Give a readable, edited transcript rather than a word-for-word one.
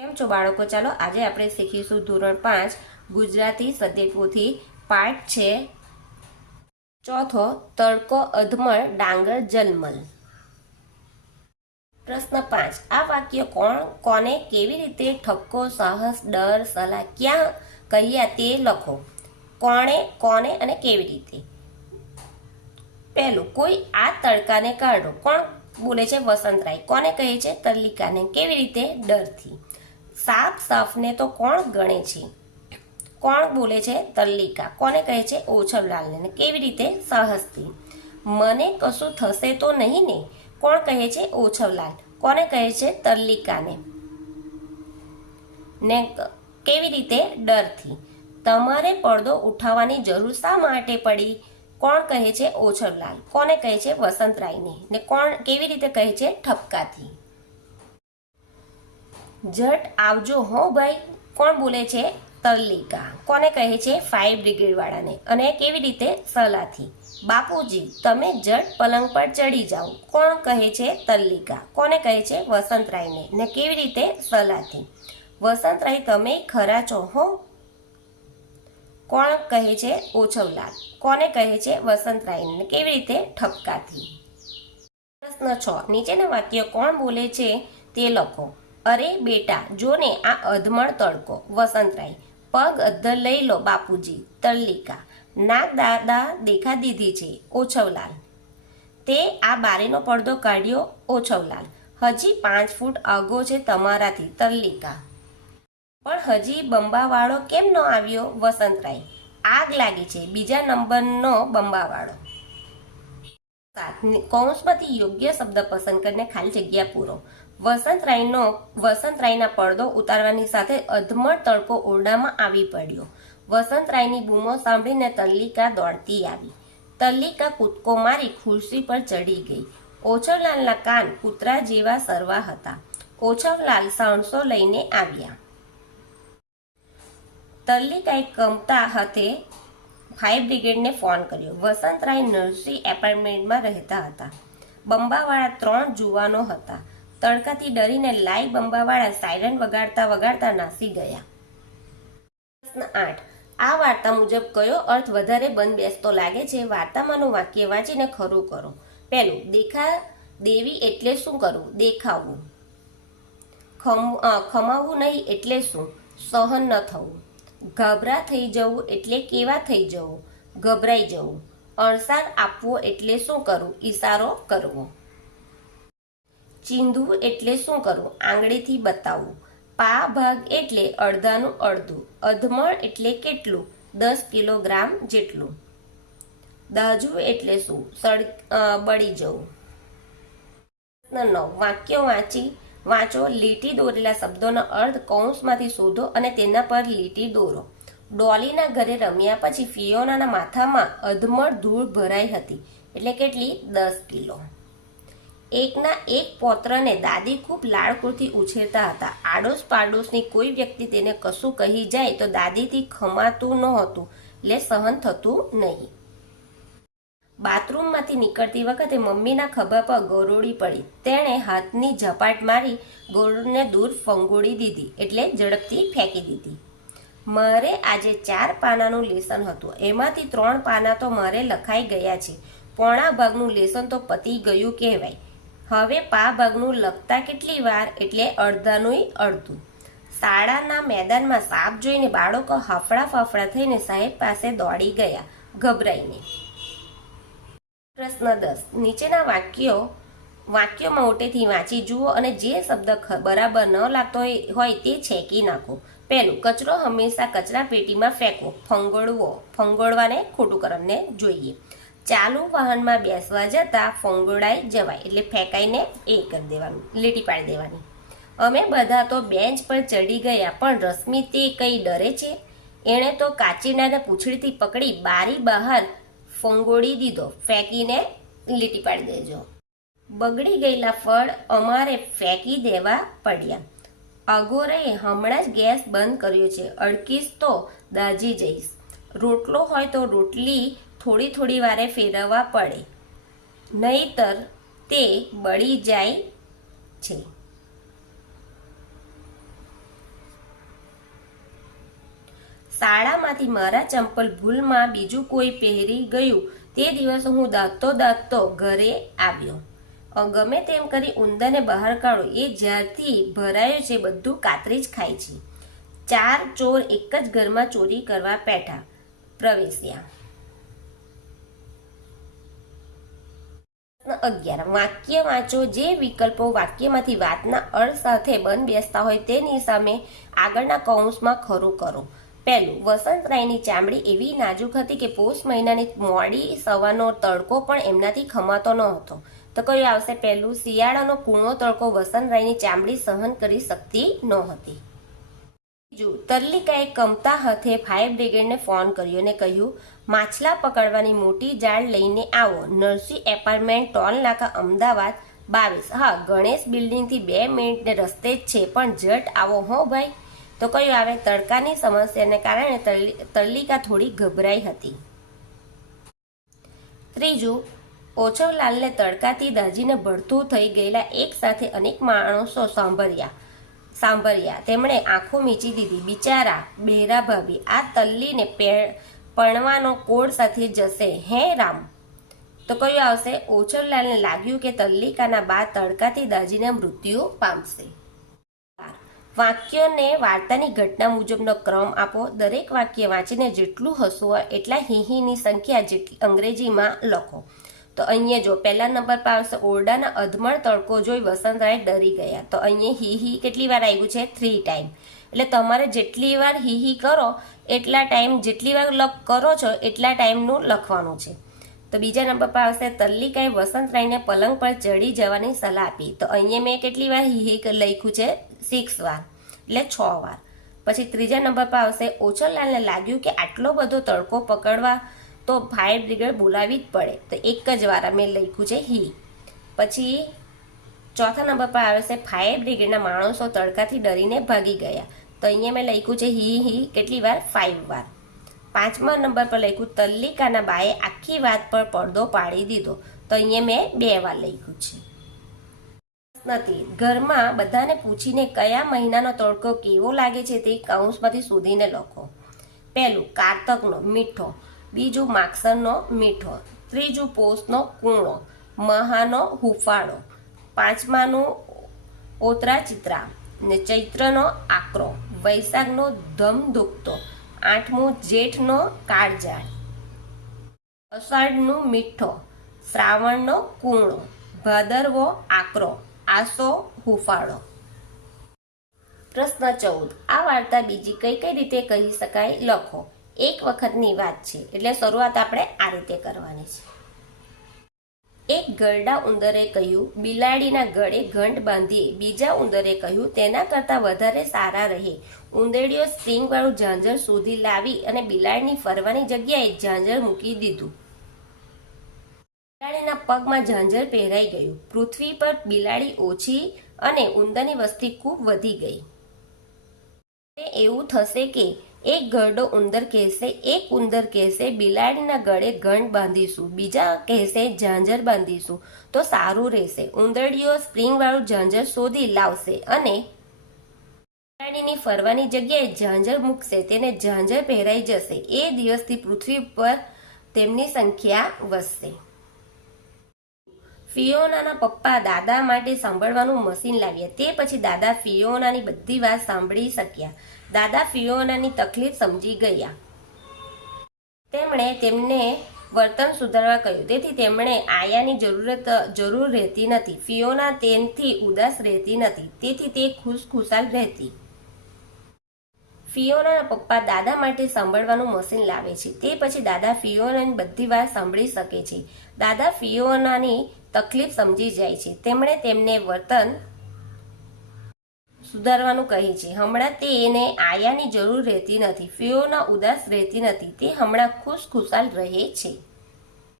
કેમ છો બાળકો? ચાલો આજે આપણે શીખીશું ધોરણ 5 ગુજરાતી સદ્યપોથી પાઠ છે ચોથો, તડકો અધમળ ડાંગર જલમલ. પ્રશ્ન 5. આ વાક્ય કોને કેવી રીતે ઠપકો, સાહસ, ડર, સલાહ ક્યાં કહ્યા તે લખો. કોને અને કેવી રીતે. પહેલું, કોઈ આ તડકાને કાઢો. કોણ બોલે છે? વસંતરાય. કોને કહે છે? તરલિકાને. કેવી રીતે? ડરથી. સાપ સાફને તો કોણ ગણે છે? કોણ બોલે છે? તરલિકા. કોને કહે છે? ઓછવલાલને. કેવી રીતે? સાહસથી. મને કશું થશે તો નહીં ને? કોણ કહે છે? ઓછવલાલ. કોને કહે છે? તરલિકાને. ને કેવી રીતે? ડરથી. તમારે પડદો ઉઠાવવાની જરૂર શા માટે પડી? કોણ કહે છે? ઓછવલાલ. કોને કહે છે? વસંતરાયને. ને કોણ કેવી રીતે કહે છે? ઠપકાથી. ઝટ આવજો હો ભાઈ. કોણ બોલે છે? તરલિકા. કોને કહે છે? ફાયર બ્રિગેડ વાળાને. અને કેવી રીતે? સલાહથી. બાપુજી તમે ઝટ પલંગ પર ચડી જાઓ. કોણ કહે છે? તરલિકા. કોને કહે છે? વસંતરાયને. ને કેવી રીતે? સલાહથી. વસંતરાય તમે ખરા છો હો. કોણ કહે છે? ઓછવલાલ. કોને કહે છે? વસંતરાયને. કેવી રીતે? ઠપકાથી. પ્રશ્ન 6. નીચેના વાક્ય કોણ બોલે છે તે લખો. અરે બેટા જો ને આ અધમળ તડકો. વસંતરાય. પગ અદ્ધર લઈ લો બાપુજી. તરલિકા. નાક દાદા દેખા દીધી છે. ઓછવલાલ. તે આ બારીનો પડદો કાઢ્યો. ઓછવલાલ. હજી 5 ફૂટ આગો છે તમારાથી. તરલિકા. પણ હજી બંબાવાળો કેમ ન આવ્યો? વસંતરાય. આગ લાગી છે બીજા નંબરનો બંબાવાળો. કૌંસમાંથી યોગ્ય શબ્દ પસંદ કરીને ખાલી જગ્યા પૂરો. વસંતરાયના પડદો ઉતારવાની સાથે અધમળ તડકો ઓરડામાં આવી પડ્યો. વસંતરાયની બૂમો સાંભળીને તરલિકા દોડતી આવી. તરલિકા કૂદકો મારી ખુરશી પર ચડી ગઈ. ઓછવલાલના કાન કૂતરા જેવા સરવા હતા. ઓછવલાલ સાણસો લઈને આવ્યા. તરલિકાએ કમતા હાથે ફાયર બ્રિગેડને ફોન કર્યો. વસંતરાય નર્સરી એપાર્ટમેન્ટમાં રહેતા હતા. બંબાવાળા 3 જુવાનો હતા. તડકાથી ડરીને લાઈ બંબાવાળા સાયરન વગાડતા નાસી ગયા. પ્રશ્ન 8. આ વાર્તા મુજબ કયો અર્થ વધારે બંધ બેસતો લાગે છે? વાર્તામાંનું વાક્ય વાંચીને ખરું કરો. પહેલું, દેખા દેવી એટલે શું કરવું? દેખાવવું. ખમાવવું નહીં એટલે શું? સહન ન થવું. ગભરા થઈ જવું એટલે કેવા થઈ જવું? ગભરાઈ જવું. અણસાર આપવો એટલે શું કરવું? ઈશારો કરવો. ચીંધવું એટલે શું કરવું? આંગળીથી બતાવવું. પા ભાગ એટલે અડધાનું અડધું. અધમળ એટલે કેટલું? 10 કિલોગ્રામ જેટલું. દાઝવું એટલે શું? બળી જવું. 9. વાક્યો વાંચો. લીટી દોરેલા શબ્દોનો અર્થ કૌંસમાંથી શોધો અને તેના પર લીટી દોરો. ડોલીના ઘરે રમ્યા પછી ફિયોનાના માથામાં અધમળ ધૂળ ભરાઈ હતી. એટલે કેટલી? 10 કિલો. એકના એક પૌત્રને દાદી ખૂબ લાડકોળથી ઉછેરતા હતા. આડોશ પાડોશની કોઈ વ્યક્તિ તેને કશું કહી જાય તો દાદીથી ખમાતું નહોતું, એટલે સહન થતું નહીં. બાથરૂમમાંથી નીકળતી વખતે મમ્મીના ખભા પર ગરોળી પડી. તેણે હાથની ઝપાટ મારી ગરોળીને દૂર ફંગોળી દીધી, એટલે ઝડપથી ફેંકી દીધી. મારે આજે 4 પાનાનું લેસન હતું. એમાંથી 3 પાના તો મારે લખાઈ ગયા છે. પોણા ભાગનું લેસન તો પતી ગયું કહેવાય. હવે પા ભાગનું લખતા કેટલી વાર? એટલે અડધાનું અડધું. શાળાના મેદાનમાં સાપ જોઈને બાળકો હફડા ફફડા થઈને સાહેબ પાસે દોડી ગયા, ગભરાઈને. પ્રશ્ન 10. નીચેના વાક્યો મોટેથી વાંચી જુઓ અને જે શબ્દ બરાબર ન લાગતો હોય તે છેકી નાખો. પહેલું, કચરો હંમેશા કચરા પેટીમાં ફેંકવો. ફંગોળવાને ખોટું કરવાને જોઈએ. ચાલુ વાહનમાં બેસવા જતા ફંગોળાઈ જવાય, એટલે ફેંકાઈને કરી દેવાનું, લીટી પાડી દેવાની. અમે બધા તો બેન્ચ પર ચડી ગયા, પણ રશ્મિ તે કઈ ડરે છે? એણે તો કાચીનાને પૂંછડીથી પકડી બારી બહાર ફંગોળી દીધો. ફેંકીને લીટી પાડી દેજો. બગડી ગયેલા ફળ અમારે ફેંકી દેવા પડ્યા. અગોરે હમણાં જ ગેસ બંધ કર્યો છે. અડકીશ તો દાઝી જઈશ. રોટલો હોય તો રોટલી થોડી વારે ફેરવવા પડે, નહીતર તે બળી જાય છે. શાળામાંથી મારા ચંપલ ભૂલમાં બીજું કોઈ પહેરી ગયું તે દિવસે હું દાંતતો ઘરે આવ્યો। ગમે તેમ કરી ઉંદરને બહાર કાઢો, એ જ્યારથી ભરાયું છે બધું કાતરી જ ખાય છે। 4 ચોર એક જ ઘરમાં ચોરી કરવા પ્રવેશ્યા। 11 વાક્ય વાંચો। જે વિકલ્પો વાક્યમાંથી વાતના અર્થ સાથે બંધ બેસતા હોય તેની સામે આગળના કૌંસમાં ખરું કરો। પહેલું, વસંતરાયની ચામડી એવી નાજુક હતી કે પોષ મહિનાની મોડી સવારનો તડકો પણ એમનાથી ખમાતો ન હતો। તો કયું આવશે? પહેલું, શિયાળાનો કૂણો તડકો વસંતરાયની ચામડી સહન કરી શકતી નહોતી। બીજું, તરલિકાએ કમતા હાથે ફાયર બ્રિગેડને ફોન કર્યો અને કહ્યું, માછલા પકડવાની મોટી જાળ લઈને આવો। નરસિંહ એપાર્ટમેન્ટ, ટોલ નાકા, અમદાવાદ 22। હા, ગણેશ બિલ્ડિંગથી 2 મિનિટને રસ્તે જ છે, પણ જટ આવો હો ભાઈ। તો કયું આવે? તડકાની સમસ્યાને કારણે તરલિકા થોડી ગભરાઈ હતી। ત્રીજું, ઓછવલાલને તડકાથી દાઝીને ભડથું થઈ ગયેલા એક સાથે અનેક માણસો સાંભળ્યા। તેમણે આંખો મીચી દીધી। બિચારા બહેરા ભાભી આ તલ્લીને પરણવાનો કોડ સાથે જશે હે રામ। તો કયું આવશે? ઓછવલાલને લાગ્યું કે તલ્લિકાના બા તડકાથી દાઝીને મૃત્યુ પામશે। વાક્યોને વાર્તાની ઘટના મુજબનો ક્રમ આપો। દરેક વાક્ય વાંચીને જેટલું હસવું હોય એટલા હીહીની સંખ્યા જેટલી અંગ્રેજીમાં લખો। તો અહીંયા જો પહેલા નંબર પર આવશે, ઓરડાના અધમણ તડકો જોઈ વસંતરાય ડરી ગયા। તો અહીંયા હી હી કેટલી વાર આવ્યું છે? 3 ટાઈમ। એટલે તમારે જેટલી વાર હી હી કરો એટલા ટાઈમ, જેટલી વાર કરો છો એટલા ટાઈમનું લખવાનું છે। તો બીજા નંબર પર આવશે, તલ્લિકાએ વસંતરાયને પલંગ પર ચડી જવાની સલાહ આપી। તો અહીંયા મેં કેટલી વાર હી હી લખ્યું છે? 6 વાર, એટલે 6 વાર। પછી ત્રીજા નંબર પર આવશે, ઓછરલાલને લાગ્યું કે આટલો બધો તડકો પકડવા તો ફાયર બ્રિગેડ બોલાવી જ પડે। તો એક જ વાર મેં લખ્યું છે હી। પછી ચોથા નંબર પર આવે છે, ફાયર બ્રિગેડના માણસો તડકાથી ડરીને ભાગી ગયા। તો અહીંયા મેં લખ્યું છે હી હી કેટલી વાર? 5 વાર। પાંચમા નંબર પર લખ્યું, તલ્લિકાના બાએ આખી વાત પર પડદો પાડી દીધો। તો અહીંયા મેં 2 વાર લખ્યું છે। નથી ઘરમાં બધાને પૂછીને કયા મહિનાનો તડકો કેવો લાગે છે તે કૌંસમાંથી શોધીને લખો। પહેલું, કારતકનો મીઠો। બીજું, માગસરનો મીઠો। ત્રીજું, પોષનો કૂણો। મહાનો હુફાળો। પાંચમાનું ઓતરા ચિત્રા ને ચૈત્રનો આકરો। વૈશાખનો ધમધુકતો। આઠમું, જેઠનો કાળઝાળ। અષાઢનું મીઠો। શ્રાવણનો કૂણો। ભાદરવો આકરો। આસો હુફાળો। પ્રશ્ન 14, આ વાર્તા બીજી કઈ કઈ રીતે કહી શકાય લખો। એક વખતની વાત છે, એટલે શરૂઆત આપણે આ રીતે કરવાની છે। એક ગરડા ઉંદરે કહ્યું, બિલાડીના ગળે ઘંટ બાંધીએ। બીજા ઉંદરે કહ્યું, તેના કરતાં વધારે સારા રહે। ઉંદરડીઓ સ્ટ્રિંગ વાળું ઝાંઝર શોધી લાવી અને બિલાડીની ફરવાની જગ્યાએ ઝાંઝર મૂકી દીધું। બિલાડીના પગમાં ઝાંઝર પહેરાઈ ગયું। પૃથ્વી પર બિલાડી ઓછી અને ઉંદરની વસ્તી ખૂબ વધી ગઈ। એવું થશે કે એક ગરડો ઉંદર કહેશે, એક ઉંદર કહેશે બિલાડીના ગળે ઘંટ બાંધીશું, બીજા કહેશે ઝાંઝર બાંધીશું તો સારું રહેશે। ઉંદરડીઓ સ્પ્રિંગ વાળું ઝાંઝર શોધી લાવશે અને બિલાડીની ફરવાની જગ્યાએ ઝાંઝર મૂકશે, તેને ઝાંઝર પહેરાઈ જશે। એ દિવસથી પૃથ્વી પર તેમની સંખ્યા વધશે। ફિયોનાના પપ્પા દાદા માટે સાંભળવાનું મશીન લાવ્યા। તે પછી દાદા ફિયોનાની બધી વાત સાંભળી શક્યા। દાદા ફિયોનાની તકલીફ સમજી ગયા। તેમણે તેમને વર્તન સુધારવા કહ્યું, તેથી તેમણે આયાની જરૂર રહેતી નથી। ફિયોના તેનથી ઉદાસ રહેતી નથી, તેથી તે ખુશખુશાલ રહેતી। ફિયોનાના પપ્પા દાદા માટે સાંભળવાનું મશીન લાવે છે। તે પછી દાદા ફિયોનાની બધી વાત સાંભળી શકે છે। દાદા ફિયોનાની તકલીફ સમજી જાય છે। તેમણે તેમને વર્તન સુધારવાનું કહે છે। હમણાં તેને આયાની જરૂર રહેતી નથી। ફિયોના ઉદાસ રહેતી નથી, તે હમણાં ખુશખુશાલ રહે છે।